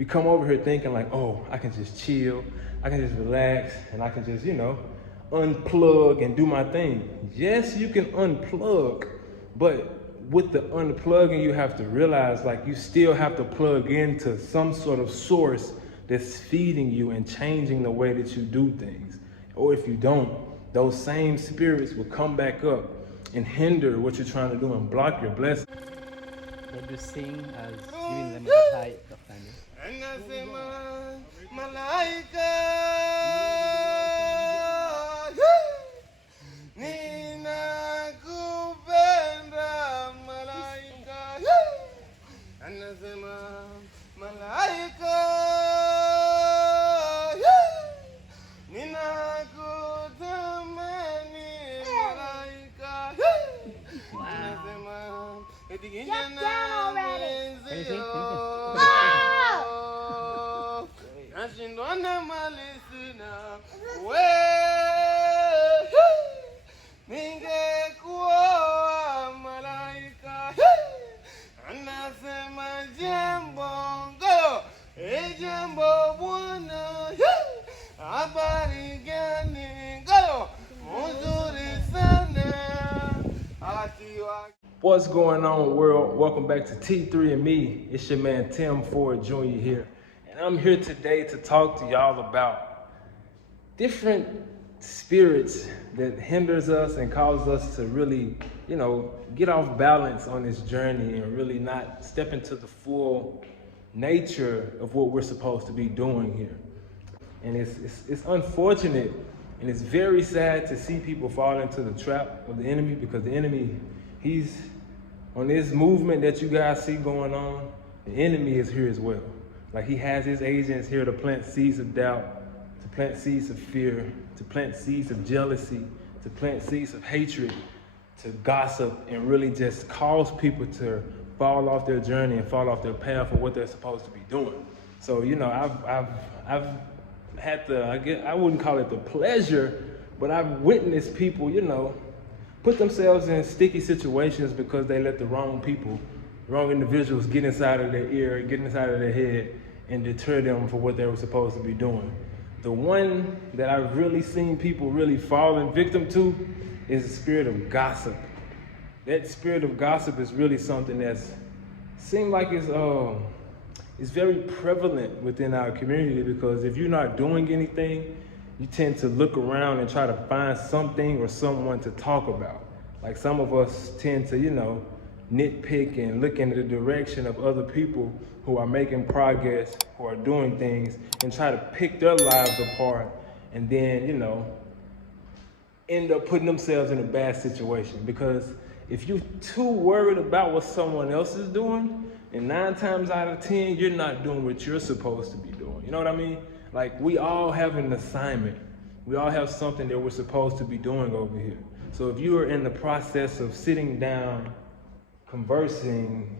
we come over here thinking like, oh, I can just chill, I can just relax, and I can just, unplug and do my thing. Yes, you can unplug, but with the unplugging, you have to realize like you still have to plug into some sort of source that's feeding you and changing the way that you do things. Or if you don't, those same spirits will come back up and hinder what you're trying to do and block your blessing. What you sing as giving them a type of family. Jump down already! Can you sing? What's going on, world? Welcome back to T3 and Me. It's your man Tim Ford Jr. here. And I'm here today to talk to y'all about different spirits that hinders us and cause us to really, get off balance on this journey and really not step into the full nature of what we're supposed to be doing here. And it's unfortunate and it's very sad to see people fall into the trap of the enemy, because the enemy, he's on this movement that you guys see going on. The enemy is here as well. Like, he has his agents here to plant seeds of doubt, to plant seeds of fear, to plant seeds of jealousy, to plant seeds of hatred, to gossip, and really just cause people to fall off their journey and fall off their path of what they're supposed to be doing. So, I've had I wouldn't call it the pleasure, but I've witnessed people, put themselves in sticky situations because they let the wrong people, wrong individuals get inside of their ear, get inside of their head, and deter them for what they were supposed to be doing. The one that I've really seen people really falling victim to is the spirit of gossip. That spirit of gossip is really something that's seemed like it's very prevalent within our community, because if you're not doing anything, you tend to look around and try to find something or someone to talk about. Like, some of us tend to, nitpick and look in the direction of other people who are making progress, who are doing things, and try to pick their lives apart, and then, end up putting themselves in a bad situation. Because if you're too worried about what someone else is doing, and 9 times out of 10, you're not doing what you're supposed to be doing. You know what I mean? Like, we all have an assignment. We all have something that we're supposed to be doing over here. So if you are in the process of sitting down, conversing,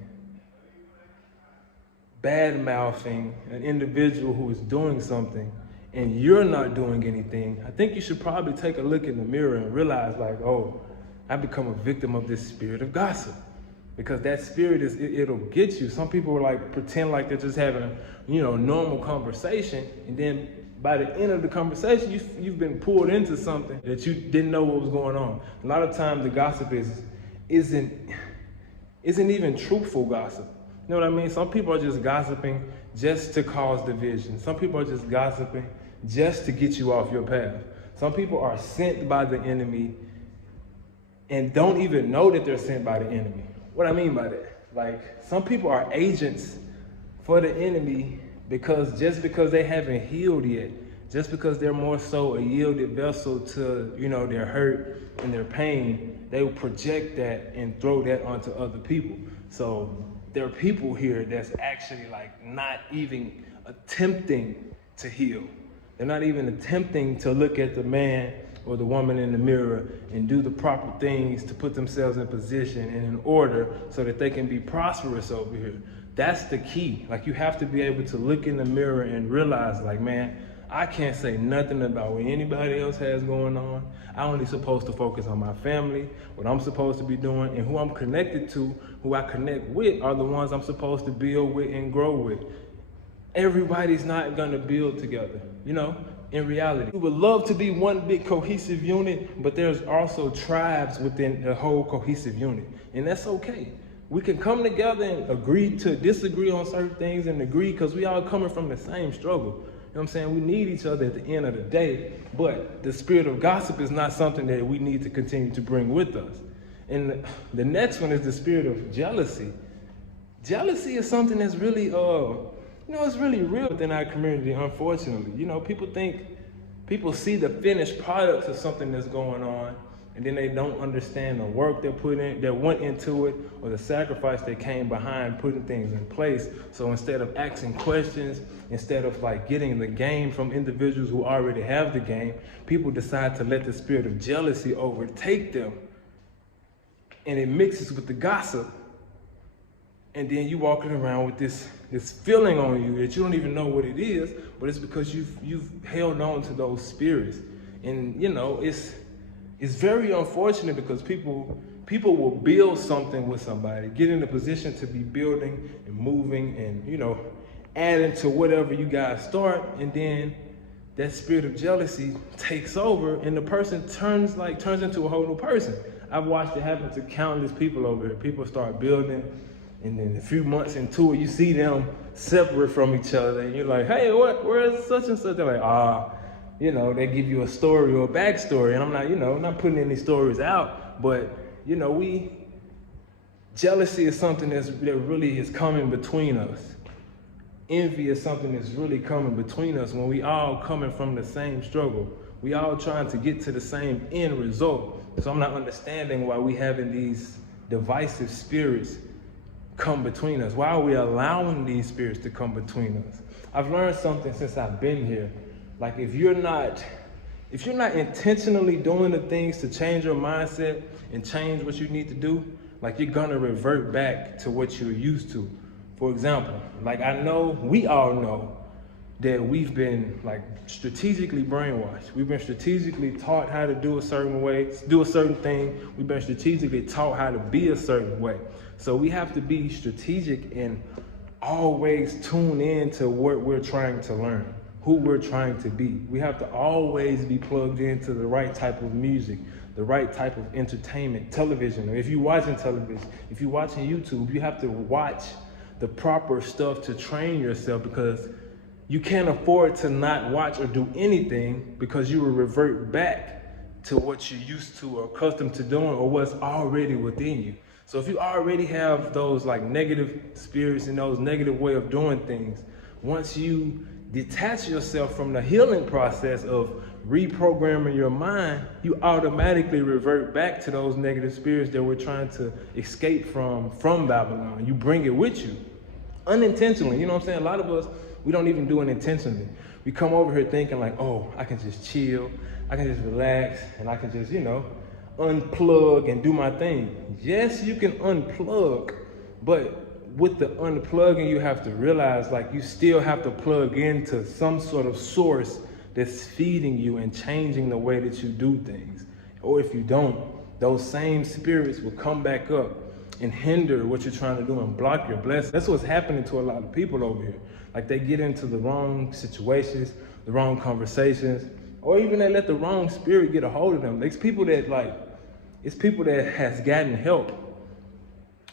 bad-mouthing an individual who is doing something, and you're not doing anything, I think you should probably take a look in the mirror and realize, like, oh, I've become a victim of this spirit of gossip. Because that spirit it'll get you. Some people pretend like they're just having a normal conversation, and then by the end of the conversation, you've been pulled into something that you didn't know what was going on. A lot of times the gossip isn't even truthful gossip. You know what I mean? Some people are just gossiping just to cause division. Some people are just gossiping just to get you off your path. Some people are sent by the enemy and don't even know that they're sent by the enemy. What I mean by that? Like, some people are agents for the enemy because they haven't healed yet, just because they're more so a yielded vessel to, their hurt and their pain, they will project that and throw that onto other people. So there are people here that's actually not even attempting to heal. They're not even attempting to look at the man or the woman in the mirror and do the proper things to put themselves in position and in order so that they can be prosperous over here. That's the key. Like, you have to be able to look in the mirror and realize, like, man, I can't say nothing about what anybody else has going on. I'm only supposed to focus on my family, what I'm supposed to be doing, and who I'm connected to, who I connect with are the ones I'm supposed to build with and grow with. everybody's not gonna build together, you know, in reality. We would love to be one big cohesive unit, but there's also tribes within the whole cohesive unit, and that's okay. We can come together and agree to disagree on certain things and agree because we all coming from the same struggle. You know what I'm saying? We need each other at the end of the day, but the spirit of gossip is not something that we need to continue to bring with us. And the next one is the spirit of jealousy. Jealousy is something that's really, it's really real within our community, unfortunately. You know, people see the finished products of something that's going on, and then they don't understand the work that went into it, or the sacrifice that came behind putting things in place. So instead of asking questions, instead of like getting the game from individuals who already have the game, people decide to let the spirit of jealousy overtake them, and it mixes with the gossip. And then you walking around with this feeling on you that you don't even know what it is, but it's because you've held on to those spirits. And you know, it's very unfortunate because people will build something with somebody, get in a position to be building and moving and, you know, adding to whatever you guys start, and then that spirit of jealousy takes over and the person turns into a whole new person. I've watched it happen to countless people over here. People start building, and then a few months into it, you see them separate from each other, and you're like, hey, where's such and such? They're like, you know, they give you a story or a backstory, and I'm not, not putting any stories out, but, you know, jealousy is something that really is coming between us. Envy is something that's really coming between us when we all coming from the same struggle. We all trying to get to the same end result. So I'm not understanding why we having these divisive spirits come between us. Why are we allowing these spirits to come between us? I've learned something since I've been here. Like if you're not intentionally doing the things to change your mindset and change what you need to do, like you're gonna revert back to what you're used to. For example, like we all know that we've been like strategically brainwashed. We've been strategically taught how to do a certain way, do a certain thing. We've been strategically taught how to be a certain way. So we have to be strategic and always tune in to what we're trying to learn, who we're trying to be. We have to always be plugged into the right type of music, the right type of entertainment, television. Or if you're watching television, if you're watching YouTube, you have to watch the proper stuff to train yourself, because you can't afford to not watch or do anything, because you will revert back to what you're used to or accustomed to doing or what's already within you. So if you already have those like negative spirits and those negative way of doing things, once you detach yourself from the healing process of reprogramming your mind, you automatically revert back to those negative spirits that we're trying to escape from Babylon. You bring it with you unintentionally. You know what I'm saying? A lot of us, we don't even do it intentionally. We come over here thinking like, oh, I can just chill, I can just relax, and I can just, unplug and do my thing. Yes, you can unplug, but with the unplugging, you have to realize like you still have to plug into some sort of source that's feeding you and changing the way that you do things. Or if you don't, those same spirits will come back up and hinder what you're trying to do and block your blessing. That's what's happening to a lot of people over here. Like they get into the wrong situations, the wrong conversations, or even they let the wrong spirit get a hold of them. It's people that has gotten help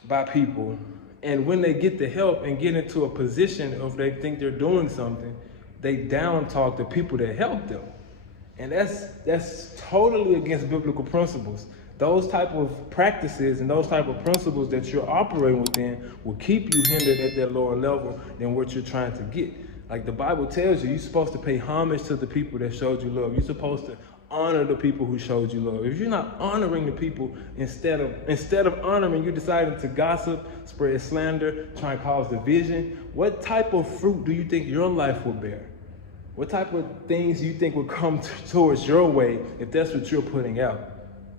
by people, and when they get the help and get into a position of they think they're doing something, they down talk the people that help them. And that's totally against biblical principles. Those type of practices and those type of principles that you're operating within will keep you hindered at that lower level than what you're trying to get. Like the Bible tells you, you're supposed to pay homage to the people that showed you love. You're supposed to honor the people who showed you love. If you're not honoring the people, instead of honoring, you decided to gossip, spread slander, try and cause division, what type of fruit do you think your life will bear? What type of things do you think will come towards your way if that's what you're putting out?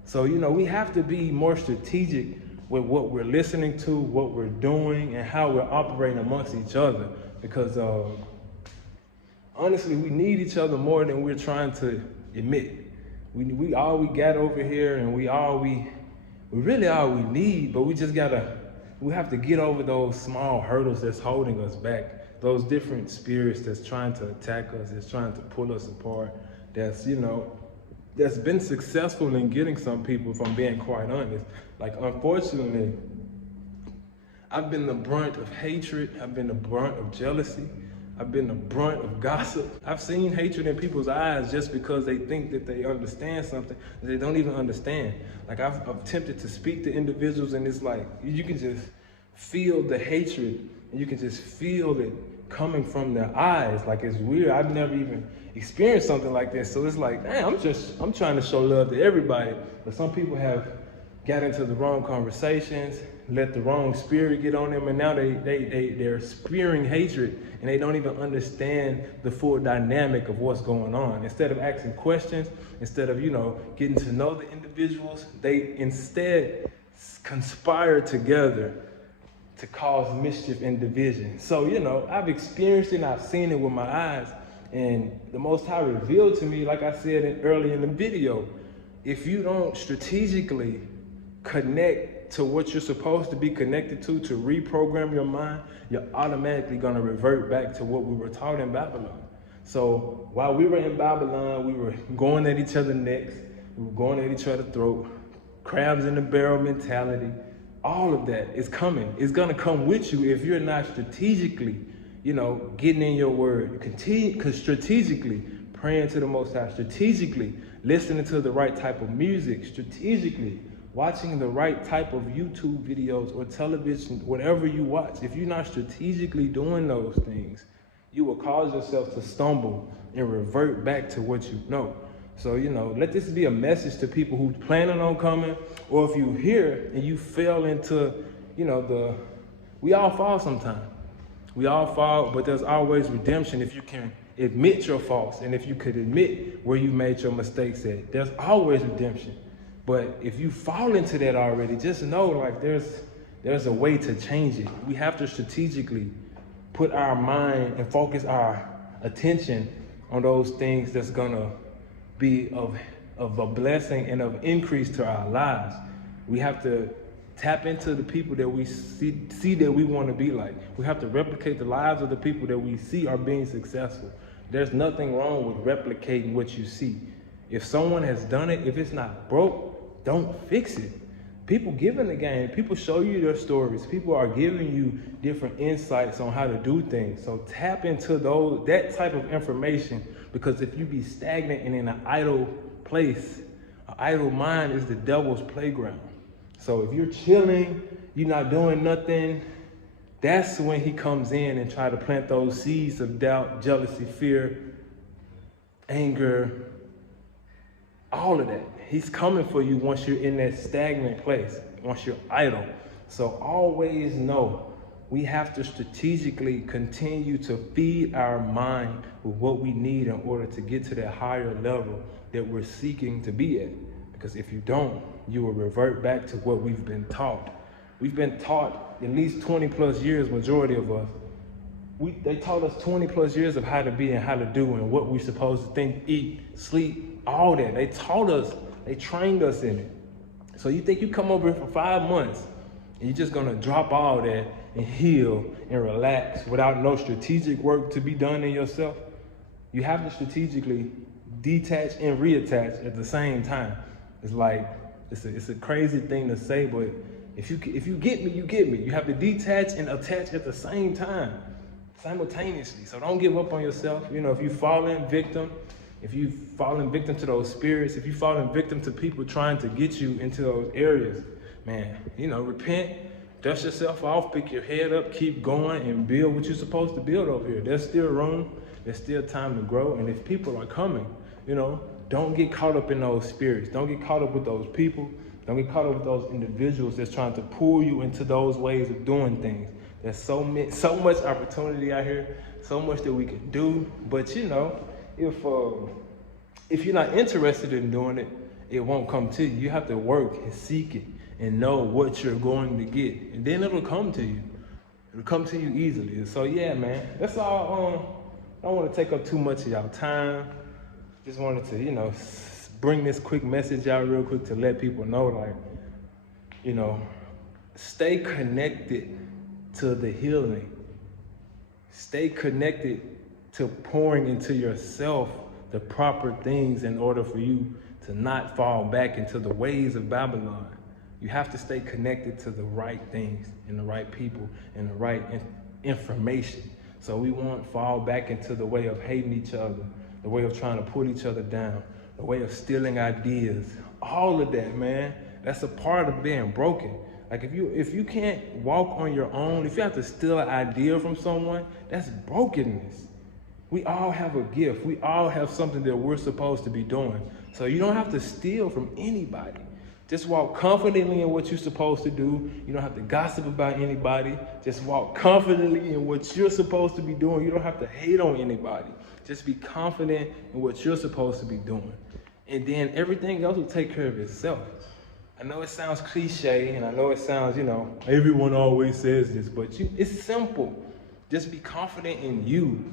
So, we have to be more strategic with what we're listening to, what we're doing, and how we're operating amongst each other. Because honestly, we need each other more than we're trying to admit. We all we got over here, and we really all we need, but we have to get over those small hurdles that's holding us back those different spirits that's trying to attack us, that's trying to pull us apart, that's, you know, that's been successful in getting some people, if I'm being quite honest. Like, unfortunately, I've been the brunt of hatred, I've been the brunt of jealousy, I've been the brunt of gossip. I've seen hatred in people's eyes just because they think that they understand something that they don't even understand. Like, I've attempted to speak to individuals, and it's like, you can just feel the hatred, and you can just feel it coming from their eyes. Like, it's weird. I've never even experienced something like this. So it's like, damn, I'm trying to show love to everybody. But some people have got into the wrong conversations, let the wrong spirit get on them, and now they're spewing hatred, and they don't even understand the full dynamic of what's going on. Instead of asking questions, instead of, you know, getting to know the individuals, they instead conspire together to cause mischief and division. So, you know, I've experienced it and I've seen it with my eyes, and the Most High revealed to me, like I said earlier in the video, if you don't strategically connect to what you're supposed to be connected to reprogram your mind, you're automatically gonna revert back to what we were taught in Babylon. So while we were in Babylon, we were going at each other's necks, we were going at each other's throat, crabs in the barrel mentality. All of that is coming. It's gonna come with you if you're not strategically, you know, getting in your word, strategically praying to the Most High, strategically listening to the right type of music, strategically watching the right type of YouTube videos or television, whatever you watch. If you're not strategically doing those things, you will cause yourself to stumble and revert back to what you know. So, you know, let this be a message to people who planning on coming, or if you hear and you fell into, you know, we all fall sometimes. We all fall, but there's always redemption if you can admit your faults, and if you could admit where you made your mistakes at. There's always redemption. But if you fall into that already, just know, like, there's a way to change it. We have to strategically put our mind and focus our attention on those things that's gonna be of a blessing and of increase to our lives. We have to tap into the people that we see that we want to be like. We have to replicate the lives of the people that we see are being successful. There's nothing wrong with replicating what you see. If someone has done it, if it's not broke, don't fix it. People give in the game. People show you their stories. People are giving you different insights on how to do things. So tap into that type of information, because if you be stagnant and in an idle place, an idle mind is the devil's playground. So if you're chilling, you're not doing nothing, that's when he comes in and try to plant those seeds of doubt, jealousy, fear, anger, all of that. He's coming for you once you're in that stagnant place, once you're idle. So always know we have to strategically continue to feed our mind with what we need in order to get to that higher level that we're seeking to be at. Because if you don't, you will revert back to what we've been taught. We've been taught at least 20 plus years, majority of us. They taught us 20 plus years of how to be and how to do and what we're supposed to think, eat, sleep, all that. They taught us, they trained us in it. So you think you come over here for 5 months and you're just gonna drop all that and heal and relax without no strategic work to be done in yourself? You have to strategically detach and reattach at the same time. It's like, it's a crazy thing to say, but if you get me, you get me. You have to detach and attach at the same time, simultaneously. So don't give up on yourself. You know, if you falling victim to those spirits, if you falling victim to people trying to get you into those areas, man, you know, repent, dust yourself off, pick your head up, keep going, and build what you're supposed to build over here. There's still room, there's still time to grow, and if people are coming, you know, don't get caught up in those spirits. Don't get caught up with those people. Don't get caught up with those individuals that's trying to pull you into those ways of doing things. There's so much opportunity out here, so much that we can do. But you know, if you're not interested in doing it, it won't come to you. You have to work and seek it and know what you're going to get, and then it'll come to you. It'll come to you easily. So yeah, man, that's all. I don't want to take up too much of y'all time. Just wanted to, you know, bring this quick message out real quick to let people know, like, you know, stay connected to the healing. stay connected to pouring into yourself the proper things in order for you to not fall back into the ways of Babylon. You have to stay connected to the right things and the right people and the right information. So we won't fall back into the way of hating each other, the way of trying to put each other down, the way of stealing ideas. All of that, man, that's a part of being broken. Like if you can't walk on your own, if you have to steal an idea from someone, that's brokenness. We all have a gift. We all have something that we're supposed to be doing. So you don't have to steal from anybody. Just walk confidently in what you're supposed to do. You don't have to gossip about anybody. Just walk confidently in what you're supposed to be doing. You don't have to hate on anybody. Just be confident in what you're supposed to be doing. And then everything else will take care of itself. I know it sounds cliche, and I know it sounds, everyone always says this, but it's simple. Just be confident in you,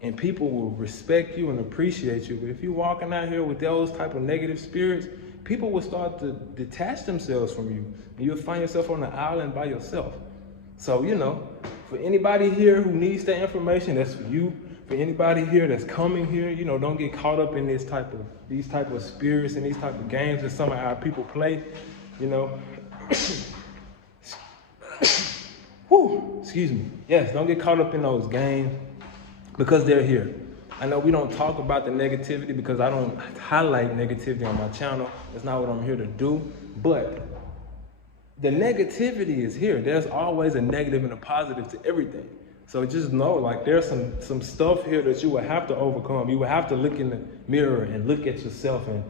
and people will respect you and appreciate you. But if you're walking out here with those type of negative spirits, people will start to detach themselves from you, and you'll find yourself on an island by yourself. So, for anybody here who needs that information, that's for you. For anybody here that's coming here, don't get caught up in these type of spirits and these type of games that some of our people play, Whew, excuse me. Yes, don't get caught up in those games because they're here. I know we don't talk about the negativity because I don't highlight negativity on my channel. That's not what I'm here to do. But the negativity is here. There's always a negative and a positive to everything. So just know, there's some stuff here that you will have to overcome. You will have to look in the mirror and look at yourself and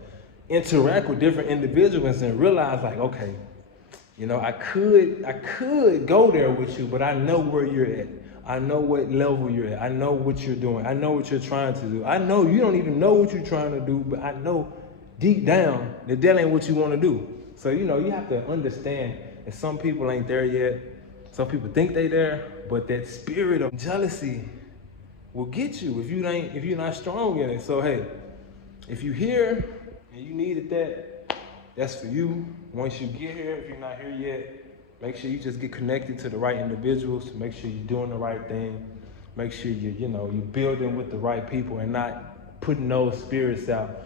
interact with different individuals and realize, okay, I could go there with you, but I know where you're at. I know what level you're at. I know what you're doing. I know what you're trying to do. I know you don't even know what you're trying to do, but I know deep down that ain't what you want to do. So, you have to understand that some people ain't there yet. Some people think they there, but that spirit of jealousy will get you if you're not strong in it. So, hey, if you're here and you needed that's for you. Once you get here, if you're not here yet, make sure you just get connected to the right individuals. Make sure you're doing the right thing. Make sure you're building with the right people and not putting those spirits out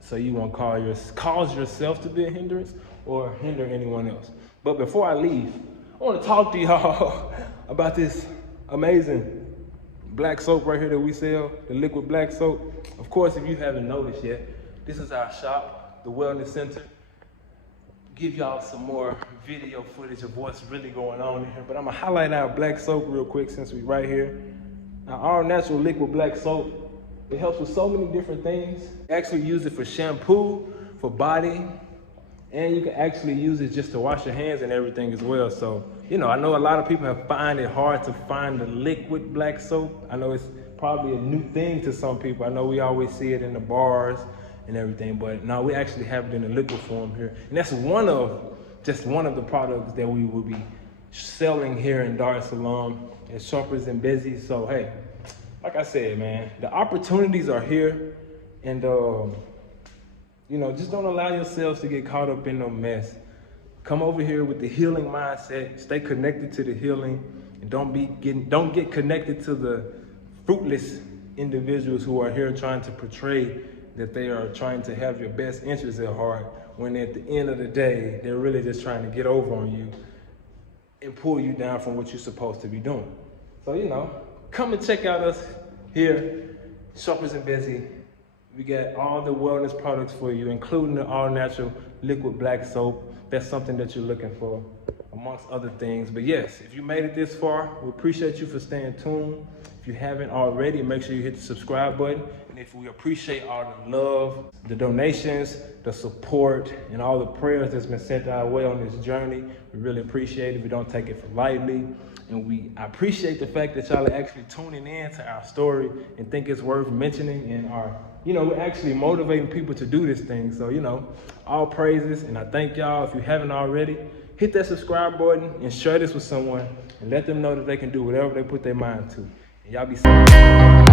so you won't cause yourself to be a hindrance or hinder anyone else. But before I leave, I want to talk to y'all about this amazing black soap right here that we sell, the liquid black soap. Of course, if you haven't noticed yet, this is our shop, the Wellness Center. Give y'all some more video footage of what's really going on in here. But I'm gonna highlight our black soap real quick since we're right here. Now, our natural liquid black soap, it helps with so many different things. You actually use it for shampoo, for body, and you can actually use it just to wash your hands and everything as well. So, I know a lot of people have find it hard to find the liquid black soap. I know it's probably a new thing to some people. I know we always see it in the bars and everything, but now we actually have it in a liquid form here. And that's just one of the products that we will be selling here in Dar es Salaam at Shoppers and Busy. So, hey, like I said, man, the opportunities are here, and just don't allow yourselves to get caught up in no mess. Come over here with the healing mindset, stay connected to the healing, and don't get connected to the fruitless individuals who are here trying to portray that they are trying to have your best interests at heart, when at the end of the day, they're really just trying to get over on you and pull you down from what you're supposed to be doing. So, come and check out us here, Shoppers and Busy. We got all the wellness products for you, including the all-natural liquid black soap. That's something that you're looking for, amongst other things. But yes, if you made it this far, we appreciate you for staying tuned. If you haven't already, make sure you hit the subscribe button. And if we appreciate all the love, the donations, the support, and all the prayers that's been sent our way on this journey, we really appreciate it. We don't take it for lightly. And I appreciate the fact that y'all are actually tuning in to our story and think it's worth mentioning, and we're actually motivating people to do this thing. So, all praises, and I thank y'all. If you haven't already, hit that subscribe button and share this with someone and let them know that they can do whatever they put their mind to. And y'all be safe.